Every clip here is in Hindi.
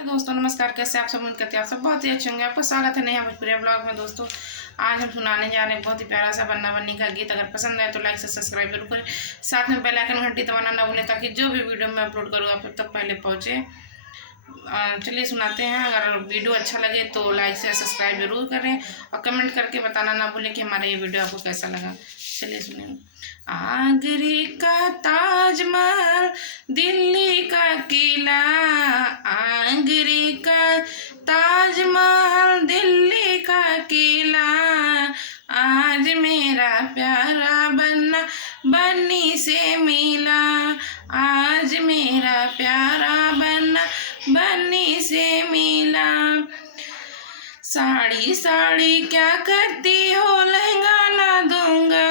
दोस्तों नमस्कार। कैसे आप सब? उम्मीद करते हैं आप सब बहुत ही अच्छे होंगे। आपका स्वागत है नया भोजपुरी ब्लॉग में। दोस्तों आज हम सुनाने जा रहे हैं बहुत ही प्यारा सा बन्ना बन्नी का गीत। अगर पसंद आए तो लाइक से सब्सक्राइब जरूर करें, साथ में बेल आइकन घंटी दबाना ना भूलें ताकि जो भी वीडियो मैं अपलोड करूँ आप तक पहले पहुँचे। चलिए सुनाते हैं। अगर वीडियो अच्छा लगे तो लाइक से सब्सक्राइब जरूर करें और कमेंट करके बताना ना भूलें कि हमारा ये वीडियो आपको कैसा लगा। चलिए सुनिए। आगरे का ताजमहल, दिल्ली का किला, आगरे का ताजमहल, दिल्ली का किला, आज मेरा प्यारा बन्ना बन्नी से मिला, आज मेरा प्यारा बन्ना बन्नी से मिला। साड़ी साड़ी क्या करती हो, लहंगा ला दूंगा,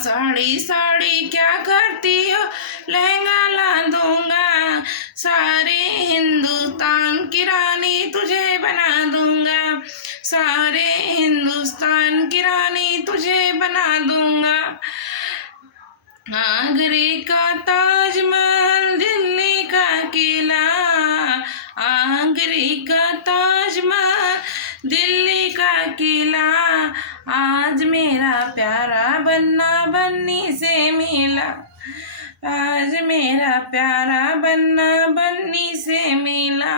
साड़ी साड़ी क्या करती हो, लहंगा ला दूंगा, सारे हिंदुस्तान की रानी तुझे बना दूंगा, सारे हिंदुस्तान की रानी तुझे बना दूंगा। आगरे का ताजमहल, दिल्ली का किला, आगरे का ताजमहल, दिल्ली का किला, आज मेरा प्यारा बन्ना बन्नी से मिला, आज मेरा प्यारा बन्ना बन्नी से मिला।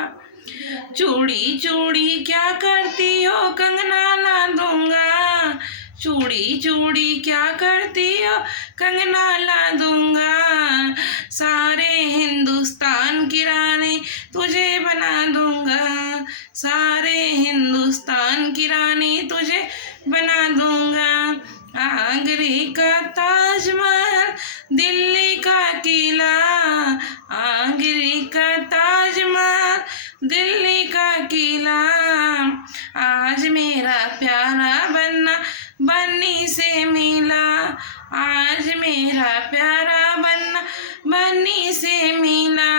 चूड़ी चूड़ी क्या करती हो, कंगना ला दूंगा, चूड़ी चूड़ी क्या करती हो, कंगना ला दूंगा, सारे हिंदुस्तान की रानी तुझे बना दूंगा, सारे हिंदुस्तान की रानी तुझे बना दूंगा। आगरे का ताजमहल, दिल्ली का किला, आगरे का ताजमहल, दिल्ली का किला, आज मेरा प्यारा बन्ना बन्नी से मिला, आज मेरा प्यारा बन्ना बन्नी से मिला।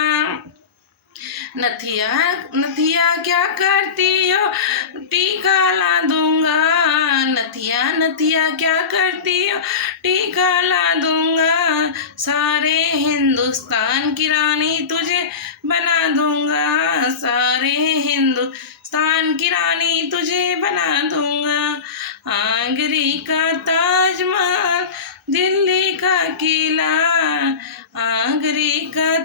नथिया नथिया क्या करती हो, टीका ला दूंगा, नथिया नथिया क्या करती हो, टीका ला दूंगा, सारे हिंदुस्तान की रानी तुझे बना दूंगा, सारे हिंदुस्तान की रानी तुझे बना दूंगा। आगरे का ताजमहल, दिल्ली का किला, आगरे का